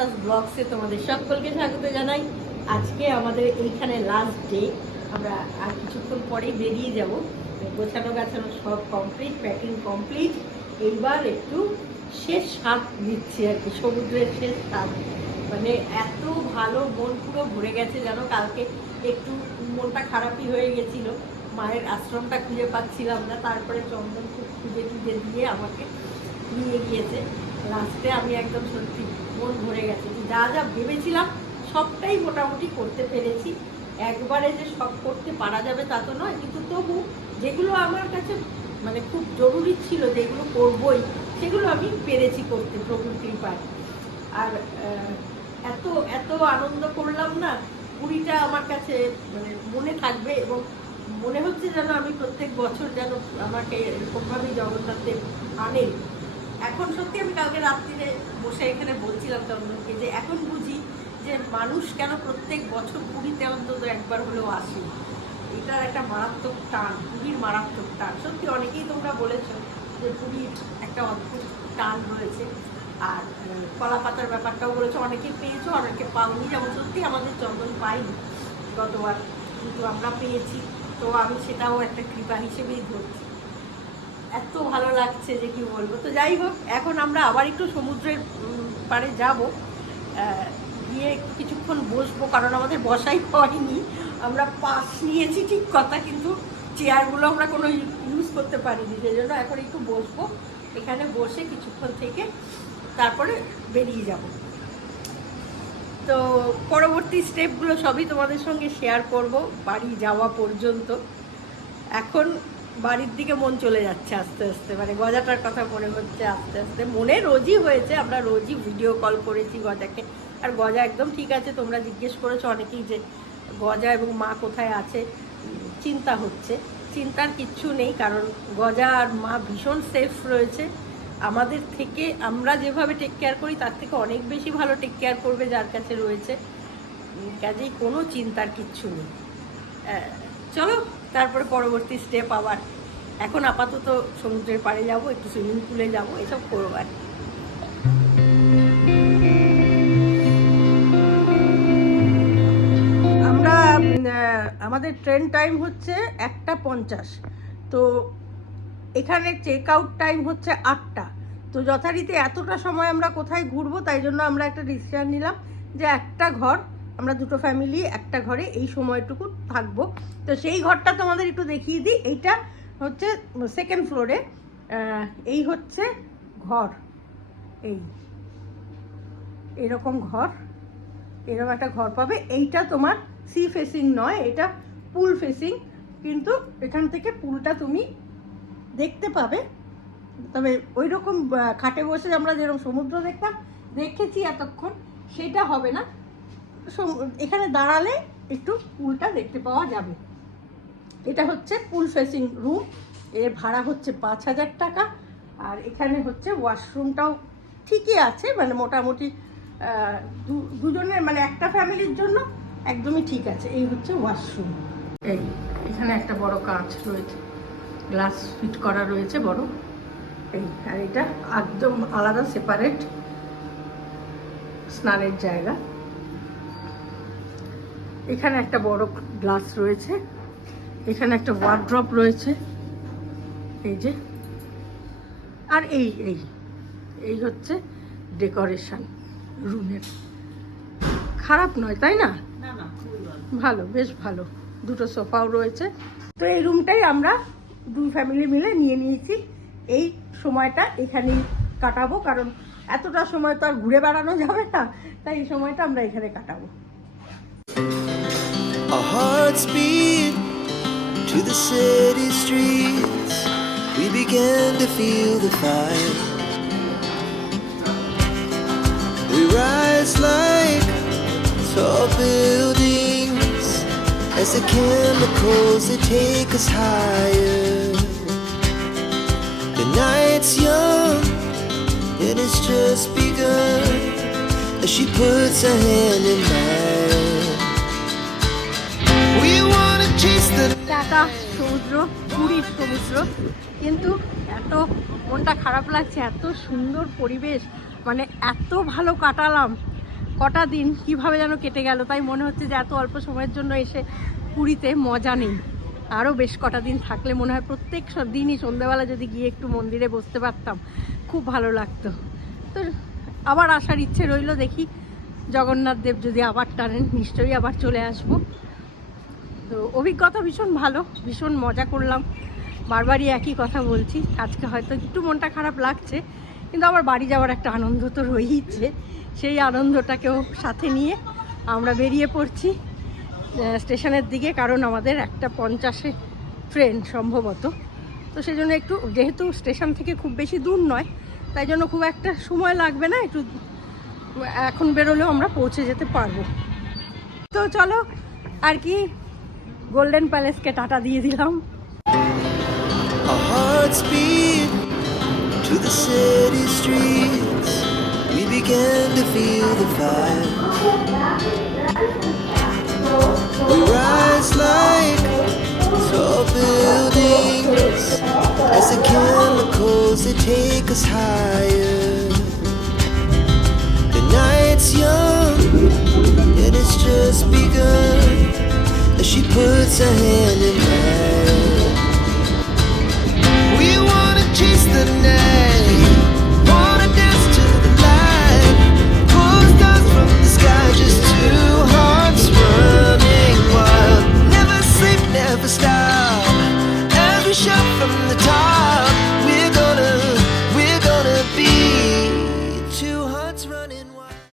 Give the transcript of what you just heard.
রেখাস ব্লগসে তোমাদের সকলকে স্বাগত জানাই। আজকে আমাদের এইখানে লাস্ট ডে, আমরা আর কিছুক্ষণ পরেই বেরিয়ে যাব। গোছানো গাছানো সব কমপ্লিট, প্যাকিং কমপ্লিট। এইবার একটু শেষ স্বাদ দিচ্ছি আর কি, সমুদ্রের শেষ স্বাদ। মানে এত ভালো, মন পুরো ভরে গেছে জানো। কালকে একটু মনটা খারাপই হয়ে গেছিল, মায়ের আশ্রমটা খুঁজে পাচ্ছিলাম না। তারপরে চন্দন খুব খুঁজে টুজে দিয়ে আমাকে নিয়ে গিয়েছে। লাস্টে আমি একদম সত্যি মন ভরে গেছে। যা যা ভেবেছিলাম সবটাই মোটামুটি করতে পেরেছি। একবারে যে সব করতে পারা যাবে তা তো নয়, কিন্তু তবু যেগুলো আমার কাছে মানে খুব জরুরি ছিল, যেগুলো করবই, সেগুলো আমি পেরেছি করতে প্রভুর কৃপায়। আর এত এত আনন্দ করলাম না, পুরীটা আমার কাছে মানে মনে থাকবে। এবং মনে হচ্ছে যেন আমি প্রত্যেক বছর যেন আমাকে এরকমভাবেই জগন্নাথদেব আনেন। এখন সত্যি আমি কালকে রাত্রিরে বসে এখানে বলছিলাম চন্দনকে যে এখন বুঝি যে মানুষ কেন প্রত্যেক বছর পুরীতে অন্তত একবার হলেও আসে। এটার একটা মারাত্মক টান, পুরীর মারাত্মক টান। সত্যি অনেকেই তোমরা বলেছো যে পুরীর একটা অদ্ভুত টান রয়েছে। আর কলা পাতার ব্যাপারটাও বলেছো, অনেকে পেয়েছো, অনেকে পাওনি। যেমন সত্যি আমাদের চন্দন পাইনি গতবার, কিন্তু আমরা পেয়েছি। তো আমি সেটাও একটা কৃপা হিসেবেই ধরছি। এত ভালো লাগছে যে কি বলবো। তো যাই হোক, এখন আমরা আবার একটু সমুদ্রের পাড়ে যাব, গিয়ে একটু কিছুক্ষণ বসবো, কারণ আমাদের বসাই হয়নি। আমরা পাস নিয়েছি ঠিক কথা, কিন্তু চেয়ারগুলো আমরা কোনো ইউজ করতে পারিনি, সেই জন্য এখন একটু বসবো। এখানে বসে কিছুক্ষণ থেকে তারপরে বেরিয়ে যাব। তো পরবর্তী স্টেপগুলো সবই তোমাদের সঙ্গে শেয়ার করব বাড়ি যাওয়া পর্যন্ত। এখন বাড়ির দিকে মন চলে যাচ্ছে আস্তে আস্তে, মানে গজাটার কথা মনে হচ্ছে আস্তে আস্তে। মনে রোজই হয়েছে, আমরা রোজই ভিডিও কল করেছি গজাকে। আর গজা একদম ঠিক আছে। তোমরা জিজ্ঞেস করেছো অনেকেই যে গজা এবং মা কোথায় আছে, চিন্তা হচ্ছে। চিন্তার কিচ্ছু নেই, কারণ গজা আর মা ভীষণ সেফ রয়েছে আমাদের থেকে। আমরা যেভাবে টেক কেয়ার করি তার থেকে অনেক বেশি ভালো টেক কেয়ার করবে যার কাছে রয়েছে। কাজেই কোনো চিন্তার কিচ্ছু নেই। চলো তারপরে পরবর্তী স্টেপ আবার। এখন আপাতত সমুদ্রের পাড়ে যাব, একটু সুইমিং পুলে যাব, এসব করবো আর। আমরা আমাদের ট্রেন টাইম হচ্ছে 1:50। তো এখানে চেক আউট টাইম হচ্ছে 8টা। তো যথারীতি এতটা সময় আমরা কোথায় ঘুরবো, তাই জন্য আমরা একটা ডিসিশন নিলাম যে একটা ঘর, আমরা দুটো ফ্যামিলি একটা ঘরে এই সময়টুকু থাকবো। তো সেই ঘরটা তোমাদের একটু দেখিয়ে দিই। এইটা হচ্ছে সেকেন্ড ফ্লোরে। এই হচ্ছে ঘর, এরকম ঘর, এরকম একটা ঘর পাবে। এইটা তোমার সি ফেসিং নয়, এটা পুল ফেসিং, কিন্তু এখান থেকে পুলটা তুমি দেখতে পাবে। তবে ওই রকম খাটে বসে আমরা যেরকম সমুদ্র দেখেছি এতক্ষণ, সেটা হবে না। এখানে দাঁড়ালে একটু পুলটা দেখতে পাওয়া যাবে। এটা হচ্ছে পুল ফেসিং রুম, এর ভাড়া হচ্ছে 5,000 টাকা। আর এখানে হচ্ছে ওয়াশরুমটাও ঠিকই আছে, মানে মোটামুটি দুজনের মানে একটা ফ্যামিলির জন্য একদমই ঠিক আছে। এই হচ্ছে ওয়াশরুম। এখানে একটা বড় কাঁচ রয়েছে, গ্লাস ফিট করা রয়েছে বড়। আর এটা একদম আলাদা সেপারেট স্নানের জায়গা। এখানে একটা বড় গ্লাস রয়েছে, এখানে একটা ওয়ার্ড্রপ রয়েছে, এই যে। আর এই হচ্ছে ডেকোরেশন রুমের। খারাপ নয়, তাই না? ভালো, বেশ ভালো। দুটো সোফাও রয়েছে। তো এই রুমটাই আমরা দুই ফ্যামিলি মিলে নিয়ে নিয়েছি। এই সময়টা এখানেই কাটাবো, কারণ এতটা সময় তো আর ঘুরে বেড়ানো যাবে না, তাই এই সময়টা আমরা এখানে কাটাবো। Our hearts beat to the city streets. We began to feel the fire. We rise like tall buildings as the chemicals they take us higher. The night's young and it's just begun as she puts her hand in mine. We wanna chase the টাকা সমুদ্র, পুরীর সমুদ্র, কিন্তু এত মনটা খারাপ লাগছে। এত সুন্দর পরিবেশ, মানে এত ভালো কাটালাম। কটা দিন কিভাবে যেন কেটে গেল, তাই মনে হচ্ছে যে এত অল্প সময়ের জন্য এসে পুরীতে মজা নেই, আরও বেশ কটা দিন থাকলে মনে হয় প্রত্যেক দিনই সন্ধ্যাবেলা যদি গিয়ে একটু মন্দিরে বসতে পারতাম খুব ভালো লাগতো। তো আবার আসার ইচ্ছে রইল, দেখি জগন্নাথ দেব যদি আবার টানেন নিশ্চয়ই আবার চলে আসব। তো অভিজ্ঞতা ভীষণ ভালো, ভীষণ মজা করলাম, বারবারই একই কথা বলছি। আজকে হয়তো একটু মনটা খারাপ লাগছে, কিন্তু আবার বাড়ি যাওয়ার একটা আনন্দ তো রয়েইছে, সেই আনন্দটাকেও সাথে নিয়ে আমরা বেরিয়ে পড়ছি স্টেশনের দিকে, কারণ আমাদের 1:50 ট্রেন সম্ভবত। তো সেই জন্য একটু, যেহেতু স্টেশন থেকে খুব বেশি দূর নয়, তাই জন্য খুব একটা সময় লাগবে না, একটু এখন বেরোলেও আমরা পৌঁছে যেতে পারবো। তো চলো আর কি, গোল্ডেন প্যালেসকে টাটা দিয়ে দিলাম। Our hearts beat to the city streets. We began to feel the fire. We rise like tall buildings as the chemicals they take us higher. The night's young and it's just begun as she puts her hand in mine. We wanna chase the night